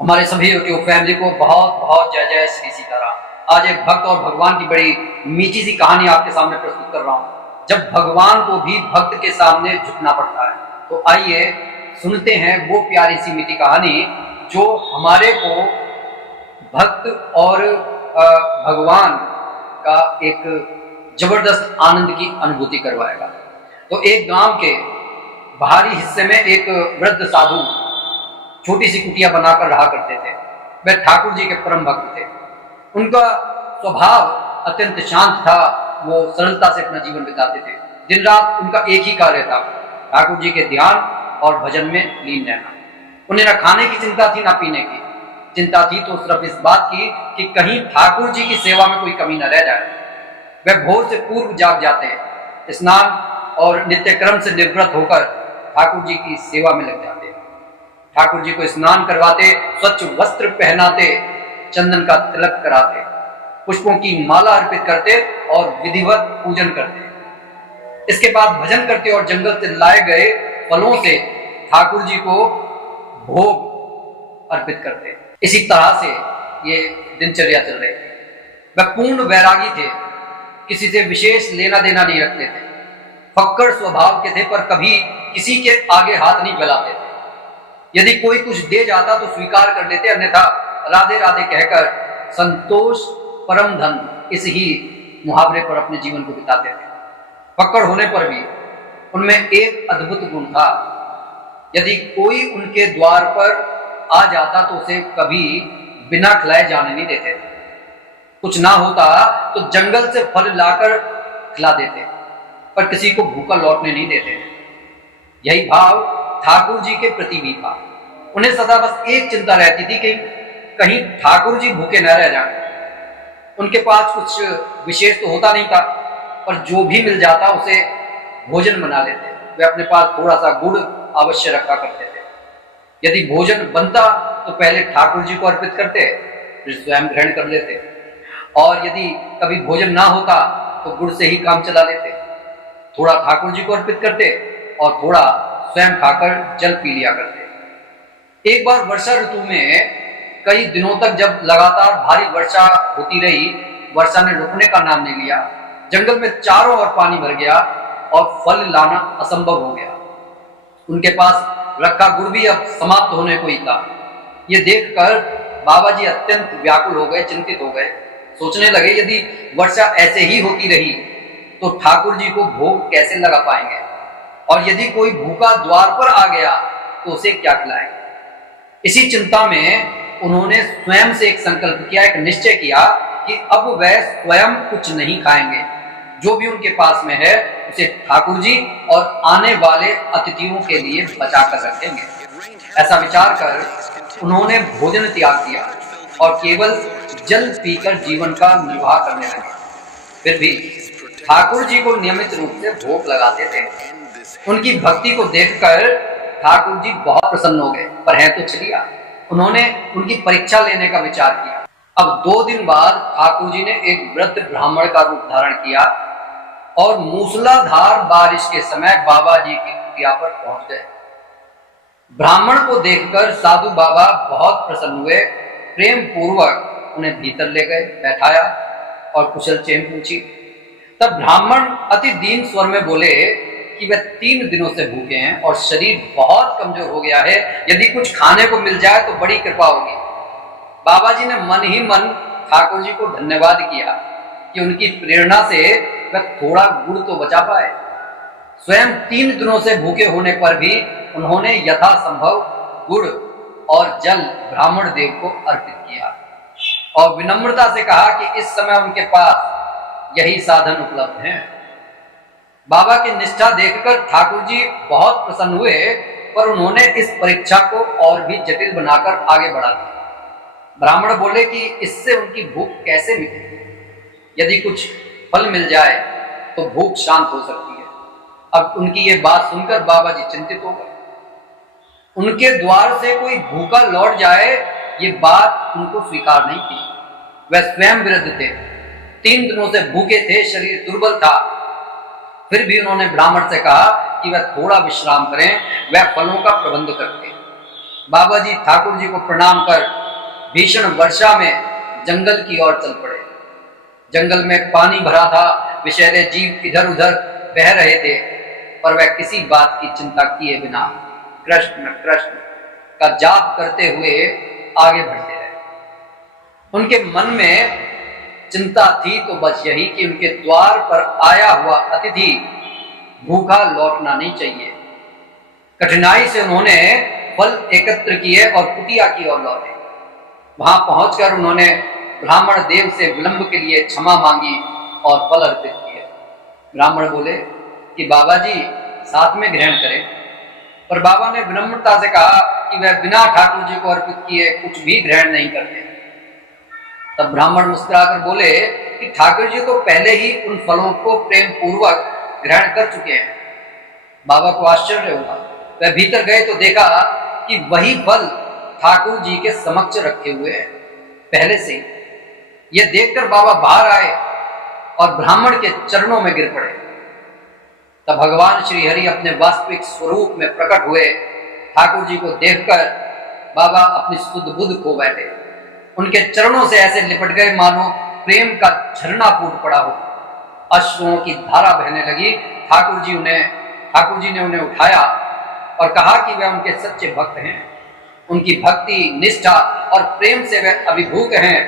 हमारे सभी YouTube family को बहुत बहुत जय जय श्री सीताराम। आज एक भक्त और भगवान की बड़ी मीठी सी कहानी आपके सामने प्रस्तुत कर रहा हूँ। जब भगवान को भी भक्त के सामने झुकना पड़ता है, तो आइए सुनते हैं वो प्यारी सी मीठी कहानी जो हमारे को भक्त और भगवान का एक जबरदस्त आनंद की अनुभूति करवाएगा। तो एक गांव के बाहरी हिस्से में एक वृद्ध साधु छोटी सी कुटिया बनाकर रहा करते थे। वह ठाकुर जी के परम भक्त थे। उनका स्वभाव अत्यंत शांत था। वो सरलता से अपना जीवन बिताते थे। दिन रात उनका एक ही कार्य था, ठाकुर जी के ध्यान और भजन में लीन रहना। उन्हें न खाने की चिंता थी, न पीने की चिंता थी, तो सिर्फ इस बात की कि कहीं ठाकुर जी की सेवा में कोई कमी न रह जाए। वह भोर से पूर्व जाग जाते, स्नान और नित्य क्रम से निवृत्त होकर ठाकुर जी की सेवा में लग जाते। ठाकुर जी को स्नान करवाते, स्वच्छ वस्त्र पहनाते, चंदन का तिलक कराते, पुष्पों की माला अर्पित करते और विधिवत पूजन करते। इसके बाद भजन करते और जंगल से लाए गए फलों से ठाकुर जी को भोग अर्पित करते। इसी तरह से ये दिनचर्या चल रही थी। वह पूर्ण वैरागी थे, किसी से विशेष लेना देना नहीं रखते थे। फक्कड़ स्वभाव के थे, पर कभी किसी के आगे हाथ नहीं फैलाते थे। यदि कोई कुछ दे जाता तो स्वीकार कर लेते, अन्यथा राधे राधे कहकर संतोष परम धन, इस ही मुहावरे पर अपने जीवन को बिताते थे। फक्कड़ होने पर भी उनमें एक अद्भुत गुण था। यदि कोई उनके द्वार पर आ जाता तो उसे कभी बिना खिलाए जाने नहीं देते थे। कुछ ना होता तो जंगल से फल लाकर खिला देते, पर किसी को भूखा लौटने नहीं देते। यही भाव ठाकुर जी के प्रति भी था। उन्हें सदा बस एक चिंता रहती थी कि कहीं ठाकुर जी भूखे न रह जाएं। उनके पास कुछ विशेष तो होता नहीं था, पर जो भी मिल जाता उसे भोजन बना लेते। वे अपने पास थोड़ा सा गुड़ अवश्य रखा करते थे। यदि भोजन बनता तो पहले ठाकुर जी को अर्पित करते, फिर स्वयं ग्रहण कर लेते। और यदि कभी भोजन ना होता तो गुड़ से ही काम चला लेते। थोड़ा ठाकुर जी को अर्पित करते और थोड़ा स्वयं खाकर जल पी लिया करते। एक बार वर्षा ऋतु में कई दिनों तक जब लगातार भारी वर्षा होती रही, वर्षा ने रुकने का नाम नहीं लिया। जंगल में चारों ओर पानी भर गया और फल लाना असंभव हो गया। उनके पास रखा गुड़ भी अब समाप्त होने को ही था। ये देखकर बाबा जी अत्यंत व्याकुल हो गए, चिंतित हो गए। सोचने लगे, यदि वर्षा ऐसे ही होती रही तो ठाकुर जी को भोग कैसे लगा पाएंगे, और यदि कोई भूखा द्वार पर आ गया तो उसे क्या खिलाएंगे। इसी चिंता में उन्होंने स्वयं से एक संकल्प किया, एक निश्चय किया कि अब वह स्वयं कुछ नहीं खाएंगे। जो भी उनके पास में है उसे ठाकुर जी और आने वाले अतिथियों के लिए बचा कर रखेंगे। ऐसा विचार कर उन्होंने भोजन त्याग दिया और केवल जल पीकर जीवन का निर्वाह करने लगे। फिर भी ठाकुर जी को नियमित रूप से भोग लगाते थे। उनकी भक्ति को देखकर ठाकुर जी बहुत प्रसन्न हो गए, पर है तो चलिया। उन्होंने उनकी परीक्षा लेने का विचार किया। अब 2 दिन बाद ठाकुर जी ने एक वृद्ध ब्राह्मण का रूप धारण किया और मूसलाधार बारिश के समय बाबा जी की कुटिया पर पहुंच गए। ब्राह्मण को देखकर साधु बाबा बहुत प्रसन्न हुए। प्रेम पूर्वक उन्हें भीतर ले गए, बैठाया और कुशल चेन पूछी। तब ब्राह्मण अति दीन स्वर में बोले कि वह 3 दिनों से भूखे हैं और शरीर बहुत कमजोर हो गया है। यदि कुछ खाने को मिल जाए तो बड़ी कृपा होगी। बाबा जी ने मन ही मन ठाकुर जी को धन्यवाद किया कि उनकी प्रेरणा से वह थोड़ा गुड़ तो बचा पाए। स्वयं 3 दिनों से भूखे होने पर भी उन्होंने यथासंभव गुड़ और जल ब्राह्मण देव को अर्पित किया और विनम्रता से कहा कि इस समय उनके पास यही साधन उपलब्ध हैं। बाबा की निष्ठा देखकर ठाकुर जी बहुत प्रसन्न हुए, पर उन्होंने इस परीक्षा को और भी जटिल बनाकर आगे बढ़ा दिया। ब्राह्मण बोले कि इससे उनकी भूख कैसे मिटे। यदि कुछ फल मिल जाए तो भूख शांत हो सकती है। अब उनकी ये बात सुनकर बाबा जी चिंतित हो गए। उनके द्वार से कोई भूखा लौट जाए, ये बात उनको स्वीकार नहीं थी। वह स्वयं वृद्ध थे, 3 दिनों से भूखे थे, शरीर दुर्बल था। फिर भी उन्होंने ब्राह्मण से कहा कि वह थोड़ा विश्राम करें, वह फलों का प्रबंध करते। बाबा जी ठाकुर जी को प्रणाम कर भीषण वर्षा में जंगल की ओर चल पड़े। जंगल में पानी भरा था, विषैले जीव इधर उधर बह रहे थे, पर वह किसी बात की चिंता किए बिना कृष्ण कृष्ण का जाप करते हुए आगे बढ़ते रहे। उनके मन में चिंता थी तो बस यही कि उनके द्वार पर आया हुआ अतिथि भूखा लौटना नहीं चाहिए। कठिनाई से उन्होंने फल एकत्र किए और कुटिया की ओर लौटे। वहां पहुंचकर उन्होंने ब्राह्मण देव से विलंब के लिए क्षमा मांगी और फल अर्पित किए। ब्राह्मण बोले कि बाबा जी साथ में ग्रहण करें, पर बाबा ने विनम्रता से कहा कि वह बिना ठाकुर जी को अर्पित किए कुछ भी ग्रहण नहीं करते। तब ब्राह्मण मुस्कुराकर बोले कि ठाकुर जी तो पहले ही उन फलों को प्रेम पूर्वक ग्रहण कर चुके हैं। बाबा को आश्चर्य हुआ। वह भीतर गए तो देखा कि वही फल ठाकुर जी के समक्ष रखे हुए हैं पहले से ही। यह देखकर बाबा बाहर आए और ब्राह्मण के चरणों में गिर पड़े। तब भगवान श्री हरि अपने वास्तविक स्वरूप में प्रकट हुए। ठाकुर जी को देखकर बाबा अपनी शुद्ध बुद्ध खो बैठे। उनके चरणों से ऐसे लिपट गए मानो प्रेम का झरना फूट पड़ा हो। अश्रुओं की धारा बहने लगी। ठाकुर जी ने उन्हें उठाया और कहा कि वे उनके सच्चे भक्त हैं। उनकी भक्ति, निष्ठा और प्रेम से वे अभिभूत हैं।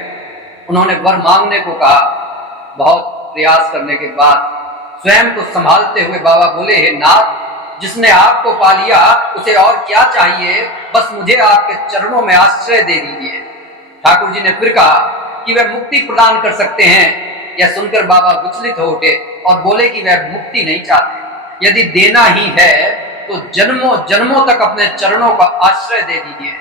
उन्होंने वर मांगने को कहा। बहुत प्रयास करने के बाद स्वयं को संभालते हुए बाबा बोले, हे नाथ, जिसने आपको पा लिया उसे और क्या चाहिए, बस मुझे आपके चरणों में आश्रय दे दीजिए। ठाकुर जी ने फिर कहा कि वह मुक्ति प्रदान कर सकते हैं। यह सुनकर बाबा विचलित हो उठे और बोले कि वह मुक्ति नहीं चाहते। यदि देना ही है तो जन्मों जन्मों तक अपने चरणों का आश्रय दे दीजिए,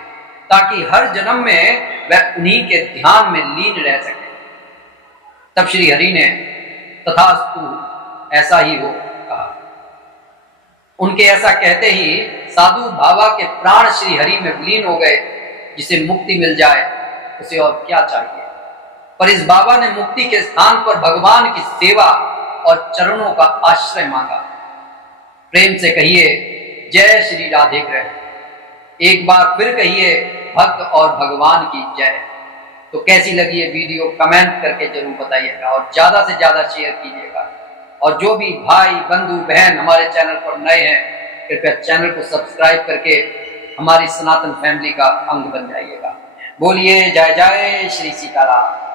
ताकि हर जन्म में वह उन्हीं के ध्यान में लीन रह सके। तब श्री हरि ने तथास्तु, ऐसा ही हो, कहा। उनके ऐसा कहते ही साधु बाबा के प्राण श्री हरि में विलीन हो गए। जिसे मुक्ति मिल जाए उसे और क्या चाहिए। पर इस बाबा ने मुक्ति के स्थान पर भगवान की सेवा और चरणों का आश्रय मांगा। प्रेम से कहिए, जय श्री राधे कृष्ण। एक बार फिर कहिए, भक्त और भगवान की जय। तो कैसी लगी ये वीडियो कमेंट करके जरूर बताइएगा और ज्यादा से ज्यादा शेयर कीजिएगा। और जो भी भाई बंधु बहन हमारे चैनल पर नए हैं, कृपया चैनल को सब्सक्राइब करके हमारी सनातन फैमिली का अंग बन जाइएगा। बोलिए जय जय श्री सीताराम।